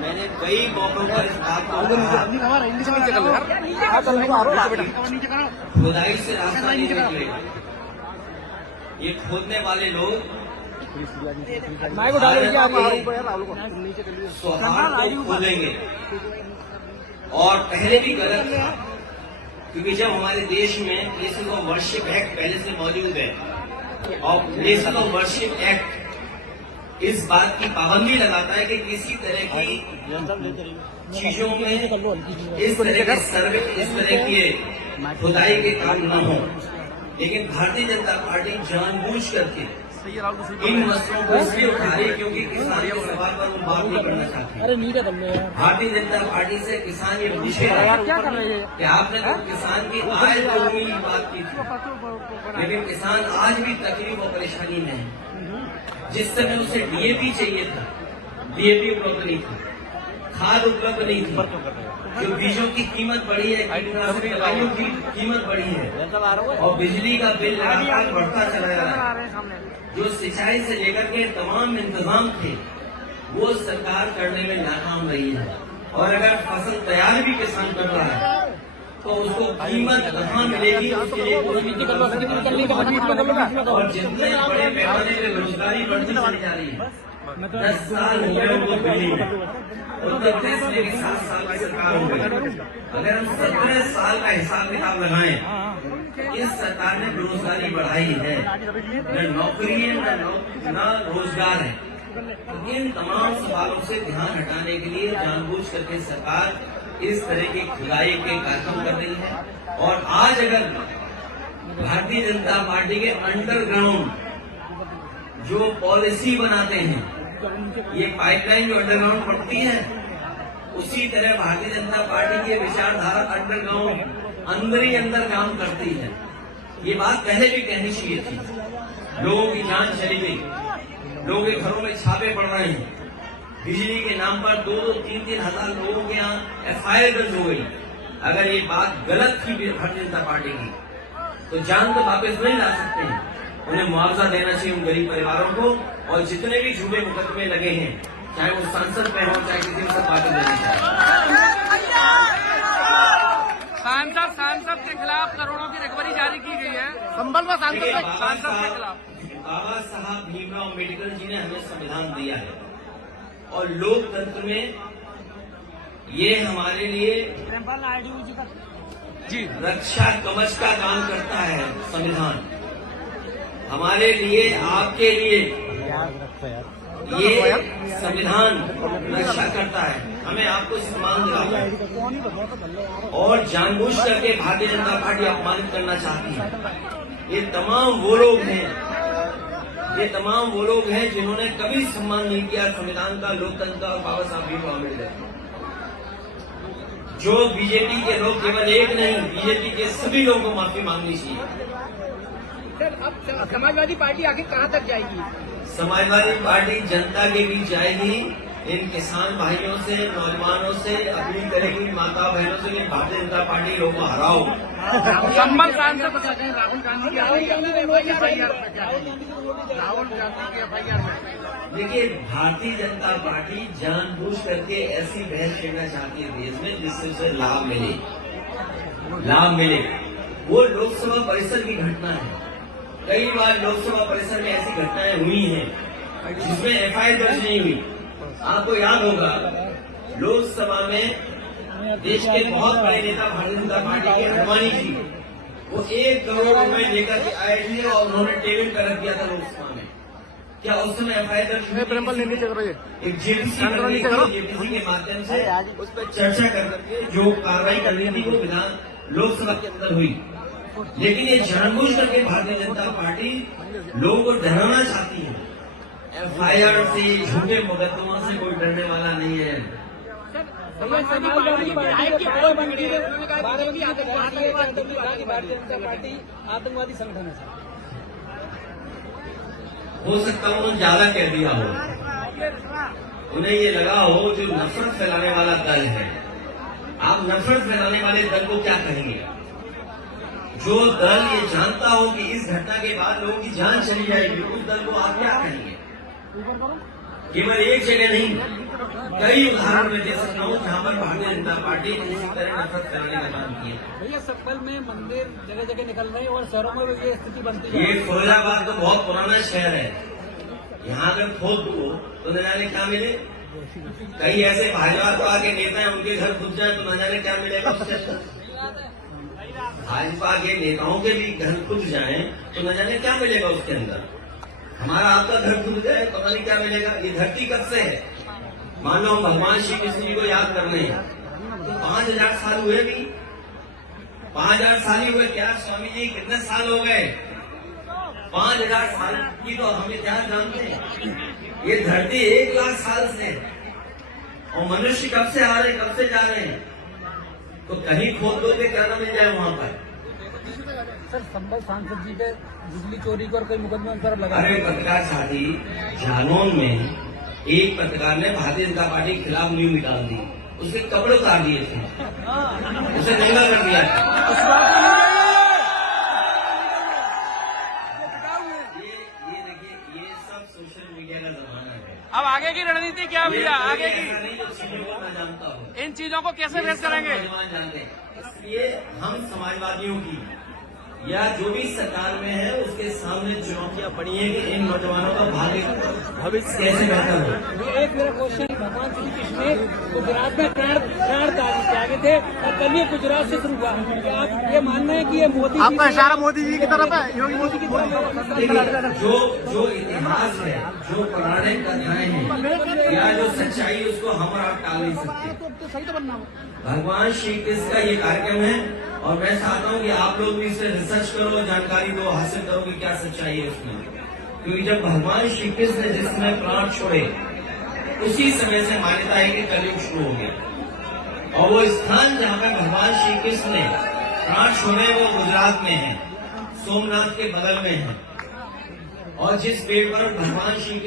मैंने कई मौकों पर इस बात को खुदाई से रास्ता नहीं निकलेगा। ये खोदने वाले लोग सौहार्द को खोदेंगे। और पहले भी गलत था, क्योंकि जब हमारे देश में प्लेसेस ऑफ वर्शिप एक्ट पहले से मौजूद है और प्लेसेस ऑफ वर्शिप एक्ट इस बात की पाबंदी लगाता है कि किसी तरह की चीजों में इस तरह के सर्वे, इस तरह की खुदाई के काम न हो। लेकिन भारतीय जनता पार्टी जानबूझ करके इन मसलों को इसलिए उठा रही है क्योंकि किसान के सवाल पर वो बात नहीं करना चाहती। भारतीय जनता पार्टी से किसान ये पूछे कि आपने तो किसान की आय दोगुनी की बात की थी, लेकिन किसान आज भी तकलीफ और परेशानी में है। जिस समय उसे डीएपी चाहिए था, डीएपी उपलब्ध नहीं थी, खाद उपलब्ध नहीं थी, जो बीजों की कीमत बढ़ी है, कीटनाशक दवाइयों की कीमत बढ़ी है और बिजली का बिल लगातार बढ़ता चला जा रहा है। जो सिंचाई से लेकर के तमाम इंतजाम थे वो सरकार करने में नाकाम रही है। और अगर फसल तैयार भी किसान कर रहा है तो उसको कीमत कहाँ मिलेगी, उसके लिए और जितने बड़े पैमाने पर बेरोजगारी बढ़ती चली जा रही है। 10 साल हो गए उनको दिल्ली में, उत्तर प्रदेश में भी 7 साल की सरकार हो गई। अगर हम 17 साल का हिसाब किताब लगाएं, इस सरकार ने बेरोजगारी बढ़ाई है, न नौकरी है न रोजगार है। इन तमाम सवालों से ध्यान हटाने के लिए जानबूझ करके सरकार इस तरह की खुदाई के कार्यक्रम कर रही है। और आज अगर भारतीय जनता पार्टी के अंडरग्राउंड जो पॉलिसी बनाते हैं, ये पाइपलाइन जो अंडरग्राउंड पड़ती है, उसी तरह भारतीय जनता पार्टी की विचारधारा अंडरग्राउंड अंदर ही अंदर काम करती है। ये बात पहले भी कहनी चाहिए थी। लोगों की जान चली गई, लोगों के घरों में छापे पड़ रहे हैं, बिजली के नाम पर 2-3 हजार लोगों के यहाँ FIR दर्ज हो गई। अगर ये बात गलत थी भारतीय जनता पार्टी की तो जान तो वापस नहीं ला सकते हैं। उन्हें मुआवजा देना चाहिए उन गरीब परिवारों को, और जितने भी झूठे मुकदमे लगे हैं, चाहे वो सांसद पे हो चाहे किसी को, सब वापस देनी चाहिए। सांसद के खिलाफ करोड़ों की रिकवरी जारी की गई है। संबल में सांसद के खिलाफ बाबा साहब भीमराव अम्बेडकर जी ने हमें संविधान दिया है और लोकतंत्र में ये हमारे लिए रक्षा कवच का काम करता है। संविधान हमारे लिए, आपके लिए ये संविधान रक्षा करता है, हमें आपको सम्मान दिलाता है। और जानबूझ करके भारतीय जनता पार्टी अपमानित करना चाहती है। ये तमाम वो लोग हैं जिन्होंने कभी सम्मान नहीं किया संविधान का, लोकतंत्र का और बाबा साहब भीमराव अम्बेडकर। जो बीजेपी के लोग, केवल एक नहीं, बीजेपी के सभी लोगों को माफी मांगनी चाहिए। सर, अब समाजवादी पार्टी आखिर कहाँ तक जाएगी? समाजवादी पार्टी जनता के बीच जाएगी। इन किसान भाइयों से, नौजवानों से अपील करेगी, माता बहनों से कि भारतीय जनता पार्टी लोगों को हराओ। राहुल गांधी की FIR में देखिए, भारतीय जनता पार्टी जानबूझ करके ऐसी बहस छेड़ना चाहती है देश में जिससे उसे लाभ मिले। वो लोकसभा परिसर की घटना है। कई बार लोकसभा परिसर में ऐसी घटनाएं हुई हैं जिसमें FIR दर्ज नहीं हुई। आपको याद होगा, लोकसभा में देश के बहुत बड़े नेता भारतीय जनता पार्टी के अडवाणी जी, वो 1 करोड़ रुपए लेकर के आए थे और उन्होंने टेबल पर रख दिया था लोकसभा में। क्या उस समय FIR दर्ज हुई? एक JPC के माध्यम से उस पर चर्चा कर करके जो कार्रवाई करनी थी वो विधान लोकसभा के अंदर हुई। लेकिन ये जानबूझ करके भारतीय जनता पार्टी लोगों को डराना चाहती है। FIR से, झूठे मुकदमों से कोई डरने वाला नहीं है। आतंकवादी संगठन है। हो सकता है उन्होंने ज्यादा कह दिया हो, उन्हें ये लगा हो जो नफरत फैलाने वाला दल है। आप नफरत फैलाने वाले दल को क्या कहेंगे? जो दल ये जानता हो कि इस घटना के बाद लोगों की जान चली जाएगी, उस दल को आप क्या कहेंगे? केवल एक जगह नहीं, कई उदाहरण मैं दे सकता हूँ जहाँ पर भारतीय जनता पार्टी ने इसी तरह नफरत फैलाने का काम किया। भैया सब्बल में मंदिर जगह जगह निकल रहे हैं और शहरों में भी ये स्थिति बनती है। ये फिरोजाबाद तो बहुत पुराना शहर है, यहाँ अगर खोद दो तो न जाने क्या मिले। कई ऐसे भाजपा के नेता हैं, उनके घर खुद जाए तो न जाने क्या मिलेगा उससे। भाजपा के नेताओं के भी घर खुद जाए तो न जाने क्या मिलेगा उसके अंदर। हमारा आपका घर खुद जाए तो पता नहीं क्या मिलेगा। ये धरती कब से है? मान लो हम भगवान श्री कृष्ण जी को याद कर रहे हैं तो 5000 साल हुए भी, 5000 साल ही हुए क्या स्वामी जी? कितने साल हो गए? 5000 साल की तो हम इतिहास जानते हैं। ये धरती 1 लाख साल से है और मनुष्य कब से आ रहे हैं, कब से जा रहे हैं? तो कहीं खोद दो के क्या ना मिल जाए वहां पर। सर संभल सांसद जी पे बिजली चोरी को और कोई मुकदमा तरफ लगा। अरे पत्रकार साथी, झालोन में एक पत्रकार ने भारतीय जनता पार्टी के खिलाफ न्यूज निकाल दी, उसके कपड़े उतार दिए थे, उसे नंगा कर दिया। ये देखिए, ये सब सोशल मीडिया का जमाना है। अब आगे की रणनीति क्या भैया? आगे की ऐसा नहीं जो चीजों को मैं जानता हूँ, इन चीजों को कैसे फेस करेंगे? नौजवान जानते हैं। इसलिए हम समाजवादियों की या जो भी सरकार में है उसके सामने चुनौतियां पड़ी है कि इन नौजवानों का भाग्य भविष्य कैसे बेहतर हो। एक मेरा क्वेश्चन, भगवान श्री कृष्ण ने गुजरात में प्राण त्याग के आगे थे और कल ये गुजरात से शुरू हुआ। क्या आप ये मानना है कि ये मोदी आपका इशारा मोदी जी की तरफ है? योगी मोदी की तरफ? देखिए, जो इतिहास है, जो पौराणिक कथाएं हैं या जो सच्चाई है, उसको हम और आप टाल नहीं सकते। सही तो बनना भगवान श्री कृष्ण का ये कार्यक्रम है और मैं चाहता हूँ कि आप लोग भी इसे रिसर्च करो, जानकारी दो, हासिल करो कि क्या सच्चाई है उसमें। क्योंकि जब भगवान श्री कृष्ण ने जिस समय प्राण छोड़े उसी समय से मान्यता है कि कलयुग शुरू हो गया। और वो स्थान जहाँ पे भगवान श्री कृष्ण ने प्राण छोड़े वो गुजरात में है, सोमनाथ के बगल में है। और जिस पेड़ पर भगवान श्री